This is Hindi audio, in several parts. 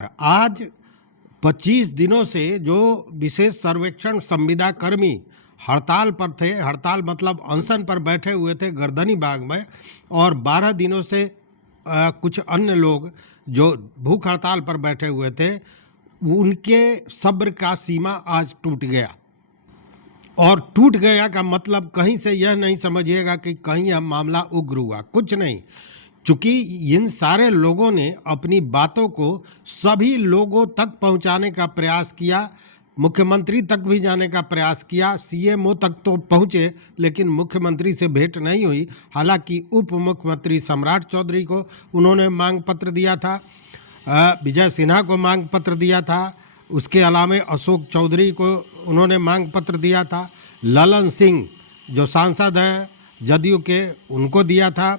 आज 25 दिनों से जो विशेष सर्वेक्षण संविदा कर्मी हड़ताल पर थे, हड़ताल मतलब अनशन पर बैठे हुए थे गर्दनी बाग में, और 12 दिनों से कुछ अन्य लोग जो भूख हड़ताल पर बैठे हुए थे, उनके सब्र का सीमा आज टूट गया। और टूट गया का मतलब कहीं से यह नहीं समझिएगा कि कहीं यह मामला उग्र हुआ, कुछ नहीं। चूंकि इन सारे लोगों ने अपनी बातों को सभी लोगों तक पहुंचाने का प्रयास किया, मुख्यमंत्री तक भी जाने का प्रयास किया, सीएमओ तक तो पहुंचे लेकिन मुख्यमंत्री से भेंट नहीं हुई। हालांकि उप मुख्यमंत्री सम्राट चौधरी को उन्होंने मांग पत्र दिया था, विजय सिन्हा को मांग पत्र दिया था, उसके अलावा अशोक चौधरी को उन्होंने मांग पत्र दिया था, ललन सिंह जो सांसद हैं जदयू के उनको दिया था,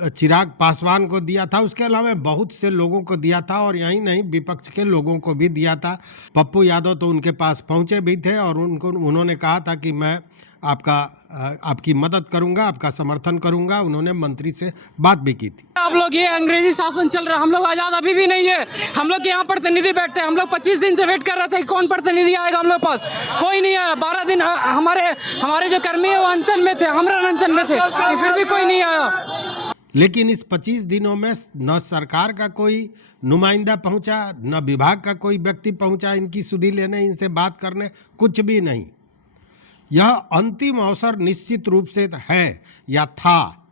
चिराग पासवान को दिया था, उसके अलावा बहुत से लोगों को दिया था, और यही नहीं विपक्ष के लोगों को भी दिया था। पप्पू यादव तो उनके पास पहुंचे भी थे और उन्होंने कहा था कि मैं आपकी मदद करूंगा, आपका समर्थन करूंगा। उन्होंने मंत्री से बात भी की थी। आप लोग ये अंग्रेजी शासन चल रहा है, हम लोग आजाद अभी भी नहीं है। हम लोग यहाँ प्रतिनिधि बैठते हैं, हम लोग 25 दिन से वेट कर रहे थे कौन प्रतिनिधि आएगा, हम लोग पास कोई नहीं आया। 12 दिन हमारे जो कर्मी है वो अनशन में थे, हमरा अनशन में थे, फिर भी कोई नहीं आया। लेकिन इस 25 दिनों में न सरकार का कोई नुमाइंदा पहुंचा, न विभाग का कोई व्यक्ति पहुंचा इनकी सुधि लेने, इनसे बात करने, कुछ भी नहीं। यह अंतिम अवसर निश्चित रूप से है या था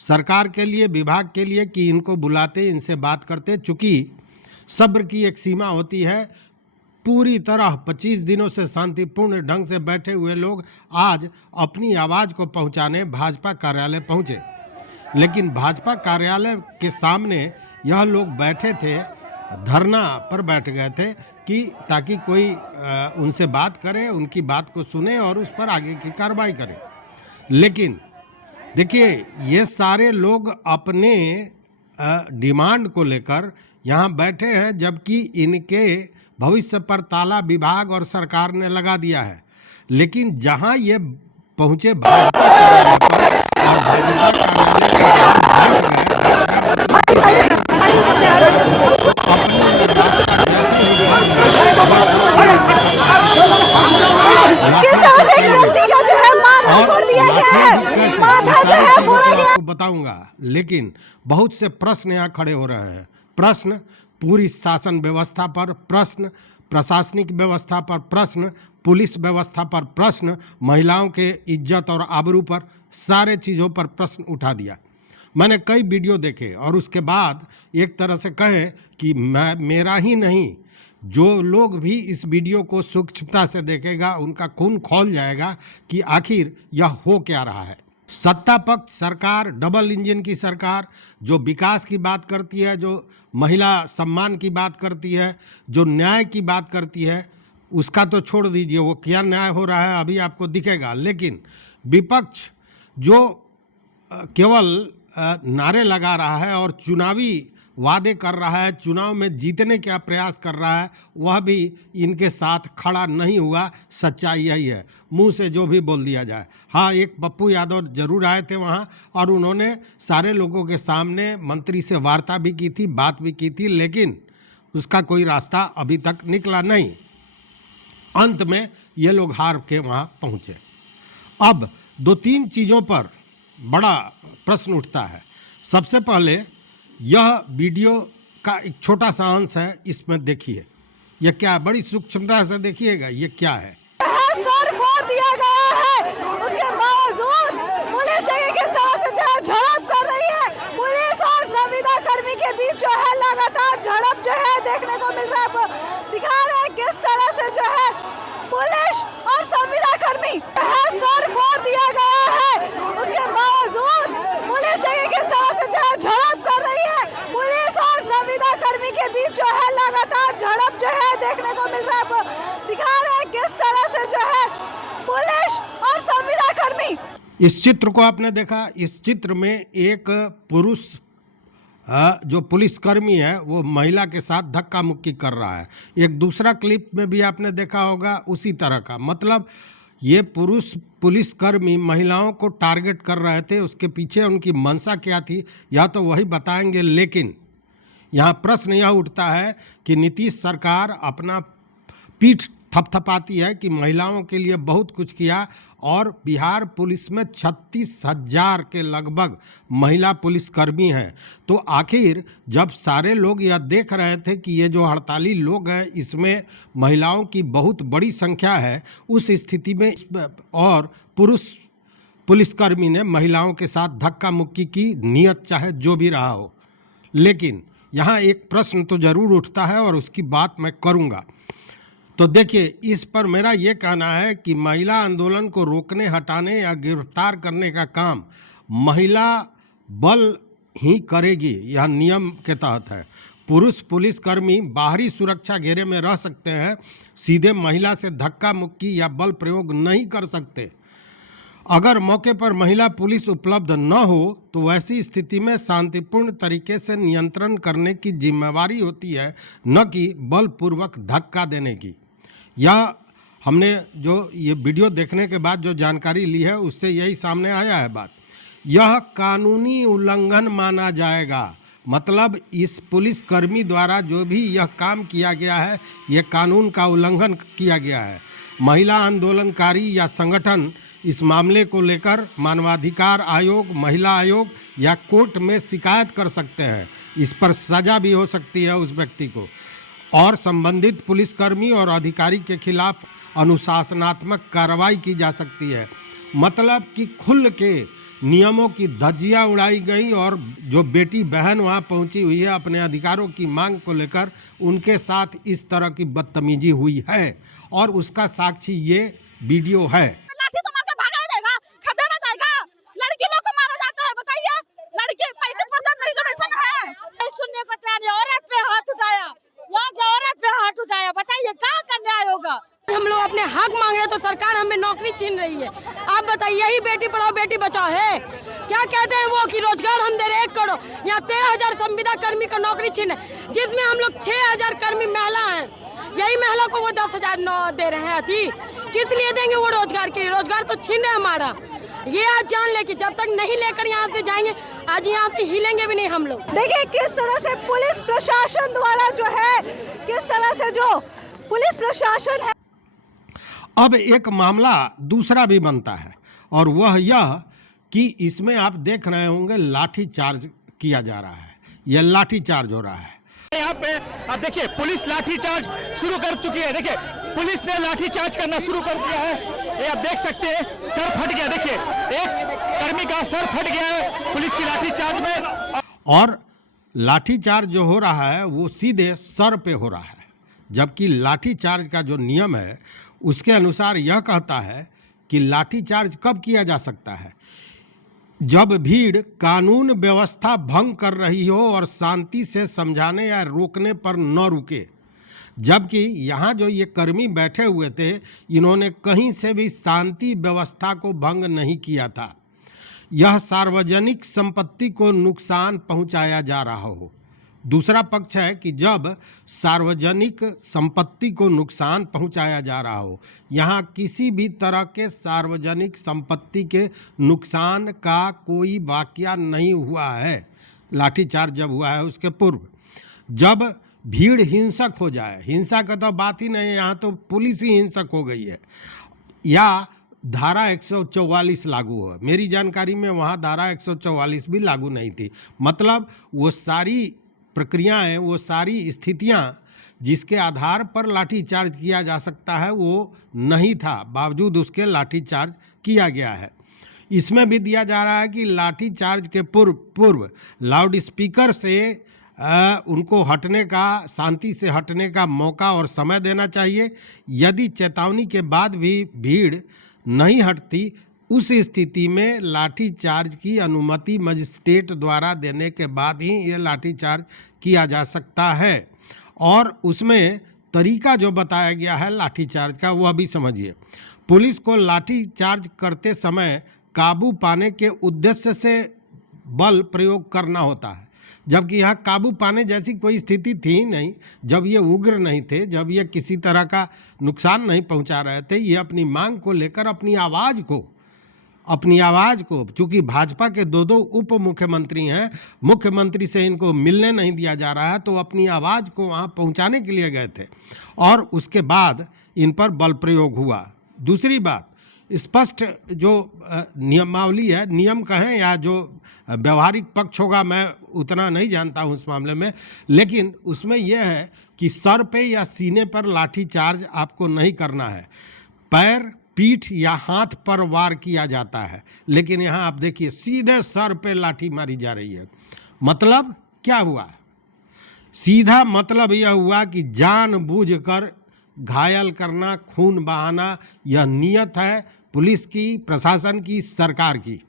सरकार के लिए, विभाग के लिए कि इनको बुलाते, इनसे बात करते। चूंकि सब्र की एक सीमा होती है, पूरी तरह 25 दिनों से शांतिपूर्ण ढंग से बैठे हुए लोग आज अपनी आवाज़ को पहुंचाने भाजपा कार्यालय पहुंचे, लेकिन भाजपा कार्यालय के सामने यह लोग बैठे थे, धरना पर बैठ गए थे कि ताकि कोई उनसे बात करे, उनकी बात को सुने और उस पर आगे की कार्रवाई करे। लेकिन देखिए, ये सारे लोग अपने डिमांड को लेकर यहाँ बैठे हैं, जबकि इनके भविष्य पर ताला विभाग और सरकार ने लगा दिया है। लेकिन जहाँ ये पहुँचे भाजपा कार्यालय पर और भाजपा कार्यालय आपको बताऊंगा। लेकिन बहुत से प्रश्न यहाँ खड़े हो रहे हैं, प्रश्न पूरी शासन व्यवस्था पर, प्रश्न प्रशासनिक व्यवस्था पर, प्रश्न पुलिस व्यवस्था पर, प्रश्न महिलाओं के इज्जत और आबरू पर, सारे चीज़ों पर प्रश्न उठा दिया। मैंने कई वीडियो देखे और उसके बाद एक तरह से कहें कि मेरा ही नहीं, जो लोग भी इस वीडियो को सूक्ष्मता से देखेगा उनका खून खौल जाएगा कि आखिर यह हो क्या रहा है। सत्ता पक्ष सरकार, डबल इंजन की सरकार, जो विकास की बात करती है, जो महिला सम्मान की बात करती है, जो न्याय की बात करती है, उसका तो छोड़ दीजिए, वो क्या न्याय हो रहा है अभी आपको दिखेगा। लेकिन विपक्ष जो केवल नारे लगा रहा है और चुनावी वादे कर रहा है, चुनाव में जीतने का प्रयास कर रहा है, वह भी इनके साथ खड़ा नहीं हुआ। सच्चाई यही है, मुंह से जो भी बोल दिया जाए। हाँ, एक पप्पू यादव जरूर आए थे वहाँ और उन्होंने सारे लोगों के सामने मंत्री से वार्ता भी की थी, बात भी की थी, लेकिन उसका कोई रास्ता अभी तक निकला नहीं। अंत में ये लोग हार के वहाँ पहुँचे। अब 2-3 चीज़ों पर बड़ा प्रश्न उठता है। सबसे पहले यह वीडियो का एक छोटा सा अंश है, इसमें देखिए यह क्या है, बड़ी सूक्ष्मता से देखिएगा ये क्या है। सर फोड़ दिया गया है, उसके बावजूद पुलिस के साथ जो है झड़प कर रही है। पुलिस और संविदा कर्मी के बीच जो है लगातार झड़प जो है देखने को मिल रहा है। दिखा रहे हैं किस तरह से जो है पुलिस और संविदा कर्मी सर फोड़ दिया गया है, उसके बावजूद पुलिस के साथ जो है झड़प कर रही है। पुलिस और संविदा कर्मी के बीच जो है लगातार झड़प जो है देखने को मिल रहा है। दिखा रहे हैं किस तरह से जो है पुलिस और संविदा कर्मी। इस चित्र को आपने देखा, इस चित्र में एक पुरुष जो पुलिसकर्मी है वो महिला के साथ धक्का मुक्की कर रहा है। एक दूसरा क्लिप में भी आपने देखा होगा उसी तरह का, मतलब ये पुरुष पुलिसकर्मी महिलाओं को टारगेट कर रहे थे। उसके पीछे उनकी मंशा क्या थी यह तो वही बताएंगे, लेकिन यहाँ प्रश्न यह उठता है कि नीतीश सरकार अपना पीठ थपथपाती है कि महिलाओं के लिए बहुत कुछ किया और बिहार पुलिस में 36,000 के लगभग महिला पुलिसकर्मी हैं। तो आखिर जब सारे लोग यह देख रहे थे कि ये जो हड़ताली लोग हैं इसमें महिलाओं की बहुत बड़ी संख्या है, उस स्थिति में और पुरुष पुलिसकर्मी ने महिलाओं के साथ धक्का मुक्की की, नियत चाहे जो भी रहा हो। लेकिन यहाँ एक प्रश्न तो जरूर उठता है और उसकी बात मैं करूँगा। तो देखिए, इस पर मेरा ये कहना है कि महिला आंदोलन को रोकने, हटाने या गिरफ्तार करने का काम महिला बल ही करेगी, यह नियम के तहत है। पुरुष पुलिसकर्मी बाहरी सुरक्षा घेरे में रह सकते हैं, सीधे महिला से धक्का मुक्की या बल प्रयोग नहीं कर सकते। अगर मौके पर महिला पुलिस उपलब्ध न हो तो वैसी स्थिति में शांतिपूर्ण तरीके से नियंत्रण करने की जिम्मेवारी होती है, न कि बलपूर्वक धक्का देने की। यह हमने जो ये वीडियो देखने के बाद जो जानकारी ली है उससे यही सामने आया है बात। यह कानूनी उल्लंघन माना जाएगा, मतलब इस पुलिसकर्मी द्वारा जो भी यह काम किया गया है यह कानून का उल्लंघन किया गया है। महिला आंदोलनकारी या संगठन इस मामले को लेकर मानवाधिकार आयोग, महिला आयोग या कोर्ट में शिकायत कर सकते हैं। इस पर सजा भी हो सकती है उस व्यक्ति को, और संबंधित पुलिसकर्मी और अधिकारी के खिलाफ अनुशासनात्मक कार्रवाई की जा सकती है। मतलब कि खुल के नियमों की धज्जियां उड़ाई गई और जो बेटी बहन वहां पहुंची हुई है अपने अधिकारों की मांग को लेकर, उनके साथ इस तरह की बदतमीजी हुई है और उसका साक्षी ये वीडियो है। लाठी तो मार के भागा देगा, खदेड़ा जाएगा, लड़की लोग को मारा जाता है। बताइए, लड़की 35% रिजर्वेशन है, सुनने को तैयार नहीं। औरत पे हाथ उठाया, यहाँ की औरत पे हाथ उठाया, बताइए क्या अन्याय होगा। हम लोग अपने हक मांग रहे हैं तो सरकार हमें नौकरी छीन रही है। आप बताइए, यही बेटी पढ़ाओ बेटी बचाओ है? क्या कहते हैं वो कि रोजगार हम दे रहे 1 करोड़, यहाँ 13,000 संविदा कर्मी का नौकरी छीन है, जिसमें हम लोग 6,000 कर्मी महिला हैं। यही महिला को वो 10,000 दे रहे हैं थी, किस लिए देंगे वो रोजगार के लिए? रोजगार तो छीन रहे हमारा। ये आज जान ले कि जब तक नहीं लेकर यहाँ से जाएंगे, आज यहाँ से हिलेंगे भी नहीं हम लोग। देखिए किस तरह से पुलिस प्रशासन द्वारा जो है, किस तरह से जो पुलिस प्रशासन है। अब एक मामला दूसरा भी बनता है और वह यह कि इसमें आप देख रहे होंगे लाठी चार्ज किया जा रहा है, यह लाठी चार्ज हो रहा है। यहाँ पे अब देखिए पुलिस लाठीचार्ज शुरू कर चुकी है। देखिए पुलिस ने लाठीचार्ज करना शुरू कर दिया है, ये आप देख सकते हैं, सर फट गया। देखिए एक कर्मी का सर फट गया है पुलिस की लाठीचार्ज में। और लाठीचार्ज जो हो रहा है वो सीधे सर पे हो रहा है, जबकि लाठीचार्ज का जो नियम है उसके अनुसार यह कहता है कि लाठीचार्ज कब किया जा सकता है, जब भीड़ कानून व्यवस्था भंग कर रही हो और शांति से समझाने या रोकने पर न रुके। जबकि यहाँ जो ये कर्मी बैठे हुए थे, इन्होंने कहीं से भी शांति व्यवस्था को भंग नहीं किया था। यह सार्वजनिक संपत्ति को नुकसान पहुँचाया जा रहा हो। दूसरा पक्ष है कि जब सार्वजनिक संपत्ति को नुकसान पहुंचाया जा रहा हो, यहाँ किसी भी तरह के सार्वजनिक संपत्ति के नुकसान का कोई वाकया नहीं हुआ है। लाठीचार्ज जब हुआ है उसके पूर्व, जब भीड़ हिंसक हो जाए, हिंसा का तो बात ही नहीं, यहाँ तो पुलिस ही हिंसक हो गई है, या धारा 144 लागू हो। मेरी जानकारी में वहाँ धारा 144 भी लागू नहीं थी। मतलब वो सारी प्रक्रियाएं, वो सारी स्थितियां जिसके आधार पर लाठीचार्ज किया जा सकता है वो नहीं था, बावजूद उसके लाठीचार्ज किया गया है। इसमें भी दिया जा रहा है कि लाठीचार्ज के पूर्व लाउड स्पीकर से उनको हटने का, शांति से हटने का मौका और समय देना चाहिए। यदि चेतावनी के बाद भी भीड़ नहीं हटती, उस स्थिति में लाठीचार्ज की अनुमति मजिस्ट्रेट द्वारा देने के बाद ही ये लाठीचार्ज किया जा सकता है। और उसमें तरीका जो बताया गया है लाठीचार्ज का वह भी समझिए। पुलिस को लाठीचार्ज करते समय काबू पाने के उद्देश्य से बल प्रयोग करना होता है, जबकि यहाँ काबू पाने जैसी कोई स्थिति थी ही नहीं। जब ये उग्र नहीं थे, जब ये किसी तरह का नुकसान नहीं पहुँचा रहे थे, ये अपनी मांग को लेकर अपनी आवाज़ को अपनी आवाज़ को, चूंकि भाजपा के दो उप मुख्यमंत्री हैं, मुख्यमंत्री से इनको मिलने नहीं दिया जा रहा है, तो अपनी आवाज़ को वहाँ पहुँचाने के लिए गए थे और उसके बाद इन पर बल प्रयोग हुआ। दूसरी बात, स्पष्ट जो नियमावली है, नियम कहें या जो व्यवहारिक पक्ष होगा, मैं उतना नहीं जानता हूँ उस मामले में, लेकिन उसमें यह है कि सर पे या सीने पर लाठी चार्ज आपको नहीं करना है, पैर, पीठ या हाथ पर वार किया जाता है। लेकिन यहाँ आप देखिए सीधे सर पे लाठी मारी जा रही है। मतलब क्या हुआ? सीधा मतलब यह हुआ कि जानबूझकर घायल करना, खून बहाना, यह नियत है पुलिस की, प्रशासन की, सरकार की।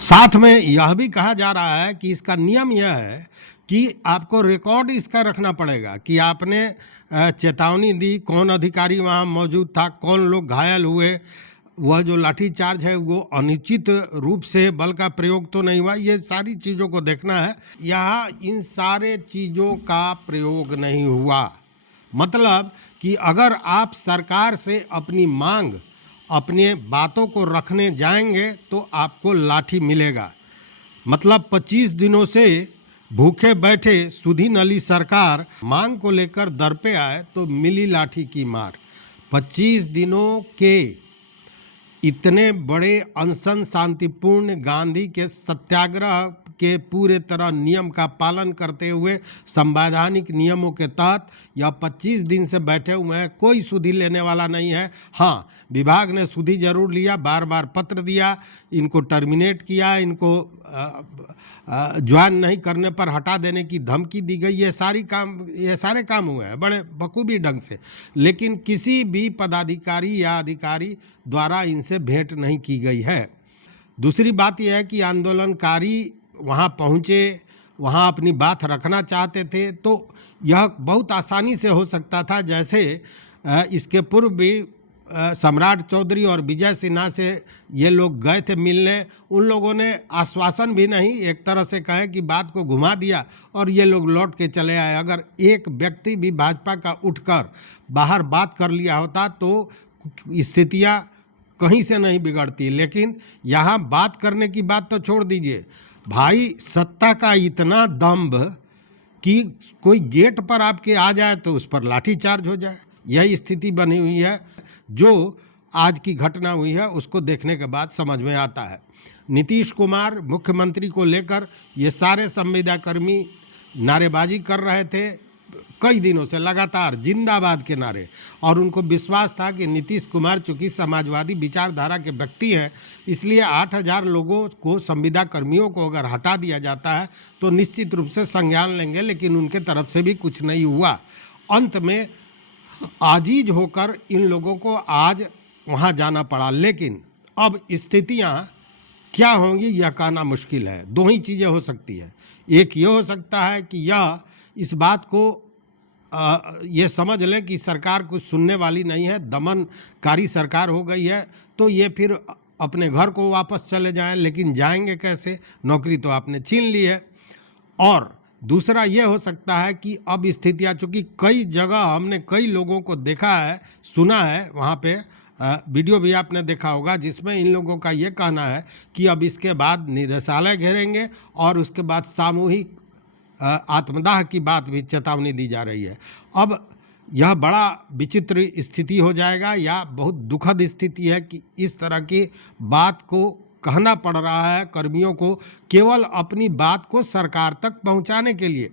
साथ में यह भी कहा जा रहा है कि इसका नियम यह है कि आपको रिकॉर्ड इसका रखना पड़ेगा कि आपने चेतावनी दी, कौन अधिकारी वहाँ मौजूद था, कौन लोग घायल हुए, वह जो लाठी चार्ज है वो अनुचित रूप से बल का प्रयोग तो नहीं हुआ, ये सारी चीज़ों को देखना है। यहाँ इन सारे चीज़ों का प्रयोग नहीं हुआ। मतलब कि अगर आप सरकार से अपनी मांग, अपने बातों को रखने जाएंगे तो आपको लाठी मिलेगा। मतलब 25 दिनों से भूखे बैठे सुधीन अली सरकार मांग को लेकर दर पे आए तो मिली लाठी की मार। 25 दिनों के इतने बड़े अनशन, शांतिपूर्ण गांधी के सत्याग्रह के पूरे तरह नियम का पालन करते हुए, संवैधानिक नियमों के तहत यह 25 दिन से बैठे हुए हैं, कोई सुधि लेने वाला नहीं है। हाँ, विभाग ने सुधि जरूर लिया, बार बार पत्र दिया, इनको टर्मिनेट किया, इनको ज्वाइन नहीं करने पर हटा देने की धमकी दी गई। ये सारे काम हुए हैं बड़े बखूबी ढंग से, लेकिन किसी भी पदाधिकारी या अधिकारी द्वारा इनसे भेंट नहीं की गई है। दूसरी बात यह है कि आंदोलनकारी वहाँ पहुँचे, वहाँ अपनी बात रखना चाहते थे तो यह बहुत आसानी से हो सकता था। जैसे इसके पूर्व भी सम्राट चौधरी और विजय सिन्हा से ये लोग गए थे मिलने, उन लोगों ने आश्वासन भी नहीं, एक तरह से कहें कि बात को घुमा दिया और ये लोग लौट के चले आए। अगर एक व्यक्ति भी भाजपा का उठकर बाहर बात कर लिया होता तो स्थितियाँ कहीं से नहीं बिगड़ती। लेकिन यहाँ बात करने की बात तो छोड़ दीजिए भाई, सत्ता का इतना दम्भ कि कोई गेट पर आपके आ जाए तो उस पर लाठी चार्ज हो जाए, यही स्थिति बनी हुई है। जो आज की घटना हुई है उसको देखने के बाद समझ में आता है। नीतीश कुमार मुख्यमंत्री को लेकर ये सारे संविदाकर्मी नारेबाजी कर रहे थे कई दिनों से लगातार, जिंदाबाद के नारे, और उनको विश्वास था कि नीतीश कुमार चूँकि समाजवादी विचारधारा के व्यक्ति हैं, इसलिए 8000 लोगों को, संविदा कर्मियों को अगर हटा दिया जाता है तो निश्चित रूप से संज्ञान लेंगे। लेकिन उनके तरफ से भी कुछ नहीं हुआ। अंत में आजीज होकर इन लोगों को आज वहाँ जाना पड़ा। लेकिन अब स्थितियाँ क्या होंगी यह कहना मुश्किल है। दो ही चीज़ें हो सकती है। एक ये हो सकता है कि यह इस बात को ये समझ लें कि सरकार कुछ सुनने वाली नहीं है, दमनकारी सरकार हो गई है, तो ये फिर अपने घर को वापस चले जाएं। लेकिन जाएंगे कैसे? नौकरी तो आपने छीन ली है। और दूसरा ये हो सकता है कि अब स्थितियाँ, चूँकि कई जगह हमने कई लोगों को देखा है, सुना है, वहाँ पे वीडियो भी आपने देखा होगा जिसमें इन लोगों का ये कहना है कि अब इसके बाद निदेशालय घेरेंगे और उसके बाद सामूहिक आत्मदाह की बात भी चेतावनी दी जा रही है। अब यह बड़ा विचित्र स्थिति हो जाएगा या बहुत दुखद स्थिति है कि इस तरह की बात को कहना पड़ रहा है कर्मियों को, केवल अपनी बात को सरकार तक पहुंचाने के लिए,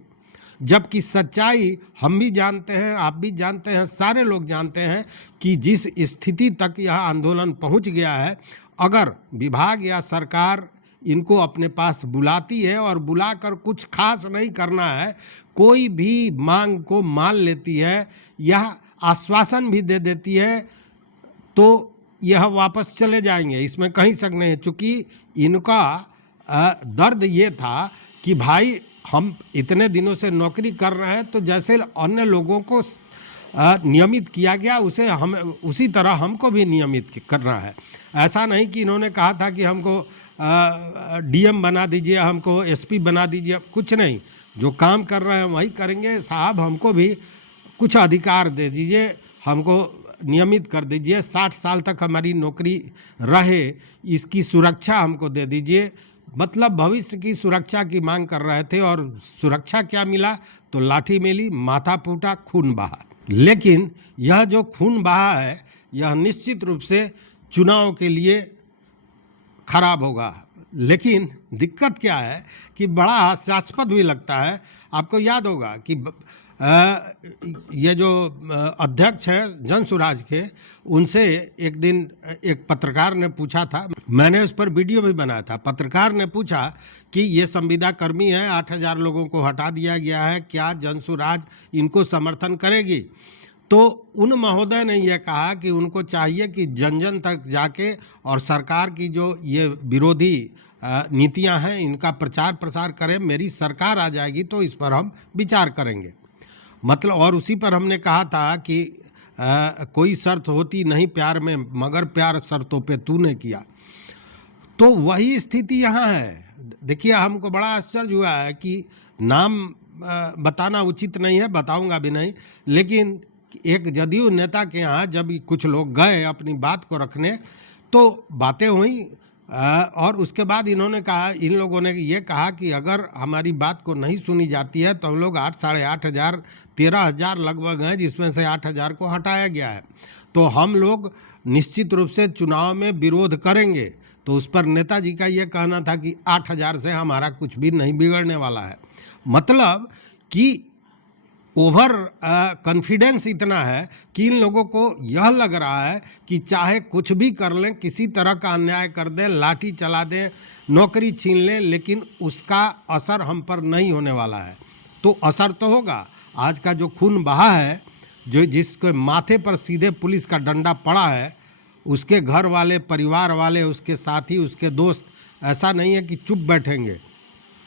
जबकि सच्चाई हम भी जानते हैं, आप भी जानते हैं, सारे लोग जानते हैं कि जिस स्थिति तक यह आंदोलन पहुंच गया है, अगर विभाग या सरकार इनको अपने पास बुलाती है और बुलाकर कुछ खास नहीं करना है, कोई भी मांग को मान लेती है या आश्वासन भी दे देती है, तो यह वापस चले जाएंगे, इसमें कहीं शक नहीं है। चूँकि इनका दर्द ये था कि भाई हम इतने दिनों से नौकरी कर रहे हैं, तो जैसे अन्य लोगों को नियमित किया गया उसी तरह हमको भी नियमित करना है। ऐसा नहीं कि इन्होंने कहा था कि हमको डीएम बना दीजिए, हमको एसपी बना दीजिए, कुछ नहीं, जो काम कर रहे हैं वही करेंगे। साहब हमको भी कुछ अधिकार दे दीजिए, हमको नियमित कर दीजिए, 60 साल तक हमारी नौकरी रहे इसकी सुरक्षा हमको दे दीजिए। मतलब भविष्य की सुरक्षा की मांग कर रहे थे और सुरक्षा क्या मिला? तो लाठी मिली, माथा फूटा, खून बहा। लेकिन यह जो खून बहा है यह निश्चित रूप से चुनाव के लिए खराब होगा। लेकिन दिक्कत क्या है कि बड़ा हास्यास्पद भी लगता है। आपको याद होगा कि ये जो अध्यक्ष हैं जनसुराज के, उनसे एक दिन एक पत्रकार ने पूछा था, मैंने उस पर वीडियो भी बनाया था। पत्रकार ने पूछा कि ये संविदा कर्मी है, 8000 लोगों को हटा दिया गया है, क्या जनसुराज इनको समर्थन करेगी? तो उन महोदय ने यह कहा कि उनको चाहिए कि जन जन तक जाके और सरकार की जो ये विरोधी नीतियां हैं इनका प्रचार प्रसार करें। मेरी सरकार आ जाएगी तो इस पर हम विचार करेंगे। मतलब, और उसी पर हमने कहा था कि कोई शर्त होती नहीं प्यार में, मगर प्यार शर्तों पे तूने किया। तो वही स्थिति यहाँ है। देखिए, हमको बड़ा आश्चर्य हुआ है कि नाम बताना उचित नहीं है, बताऊंगा भी नहीं, लेकिन एक जदयू नेता के यहाँ जब कुछ लोग गए अपनी बात को रखने तो बातें हुई और उसके बाद इन्होंने कहा, इन लोगों ने ये कहा कि अगर हमारी बात को नहीं सुनी जाती है तो हम लोग 8, साढ़े 8 हज़ार, 13,000 लगभग हैं, जिसमें से 8,000 को हटाया गया है, तो हम लोग निश्चित रूप से चुनाव में विरोध करेंगे। तो उस पर नेताजी का ये कहना था कि 8,000 से हमारा कुछ भी नहीं बिगड़ने वाला है। मतलब कि ओवर कॉन्फिडेंस इतना है कि इन लोगों को यह लग रहा है कि चाहे कुछ भी कर लें, किसी तरह का अन्याय कर दें, लाठी चला दें, नौकरी छीन लें, लेकिन उसका असर हम पर नहीं होने वाला है। तो असर तो होगा। आज का जो खून बहा है, जो जिसके माथे पर सीधे पुलिस का डंडा पड़ा है, उसके घर वाले, परिवार वाले, उसके साथी, उसके दोस्त ऐसा नहीं है कि चुप बैठेंगे।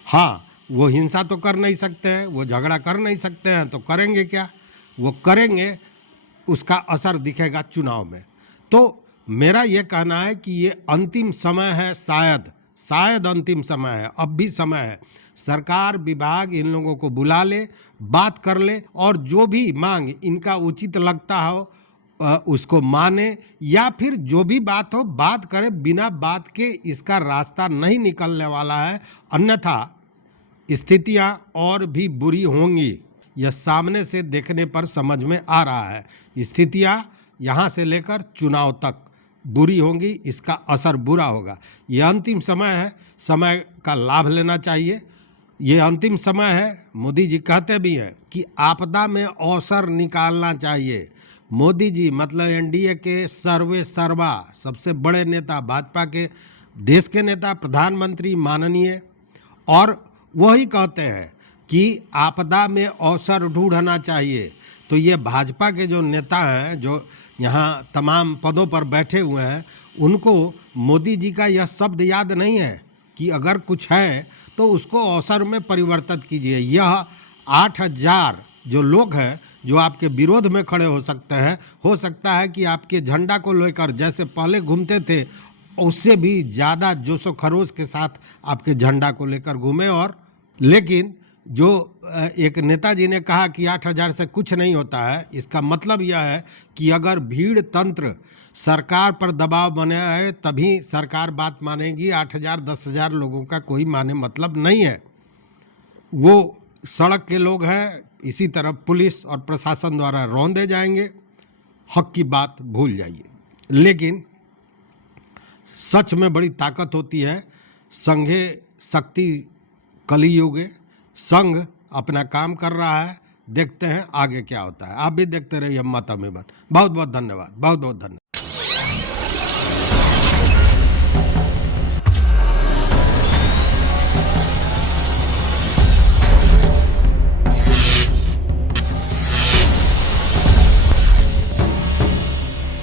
हाँ, वो हिंसा तो कर नहीं सकते हैं, वो झगड़ा कर नहीं सकते हैं, तो करेंगे क्या? वो करेंगे, उसका असर दिखेगा चुनाव में। तो मेरा ये कहना है कि ये अंतिम समय है, शायद अंतिम समय है, अब भी समय है। सरकार, विभाग इन लोगों को बुला ले, बात कर ले और जो भी मांग इनका उचित लगता हो उसको माने, या फिर जो भी बात हो बात करे। बिना बात के इसका रास्ता नहीं निकलने वाला है, अन्यथा स्थितियां और भी बुरी होंगी। यह सामने से देखने पर समझ में आ रहा है। स्थितियां यहाँ से लेकर चुनाव तक बुरी होंगी, इसका असर बुरा होगा। ये अंतिम समय है, समय का लाभ लेना चाहिए। ये अंतिम समय है। मोदी जी कहते भी हैं कि आपदा में अवसर निकालना चाहिए। मोदी जी मतलब एनडीए के सर्वे सर्वा सबसे बड़े नेता, भाजपा के देश के नेता, प्रधानमंत्री माननीय, और वही कहते हैं कि आपदा में अवसर ढूंढना चाहिए। तो ये भाजपा के जो नेता हैं, जो यहाँ तमाम पदों पर बैठे हुए हैं, उनको मोदी जी का यह शब्द याद नहीं है कि अगर कुछ है तो उसको अवसर में परिवर्तित कीजिए। यह 8,000 जो लोग हैं जो आपके विरोध में खड़े हो सकते हैं, हो सकता है कि आपके झंडा को लेकर जैसे पहले घूमते थे उससे भी ज़्यादा जोशो खरोश के साथ आपके झंडा को लेकर घूमे। और लेकिन जो एक नेताजी ने कहा कि 8,000 से कुछ नहीं होता है, इसका मतलब यह है कि अगर भीड़ तंत्र सरकार पर दबाव बनाया है तभी सरकार बात मानेगी। 8,000, 10,000 लोगों का कोई माने मतलब नहीं है। वो सड़क के लोग हैं, इसी तरह पुलिस और प्रशासन द्वारा रौंदे जाएंगे। हक की बात भूल जाइए। लेकिन सच में बड़ी ताकत होती है। संघे शक्ति कलियुगे। संघ अपना काम कर रहा है, देखते हैं आगे क्या होता है। आप भी देखते रहिए माता में बात। बहुत बहुत धन्यवाद, बहुत बहुत धन्यवाद।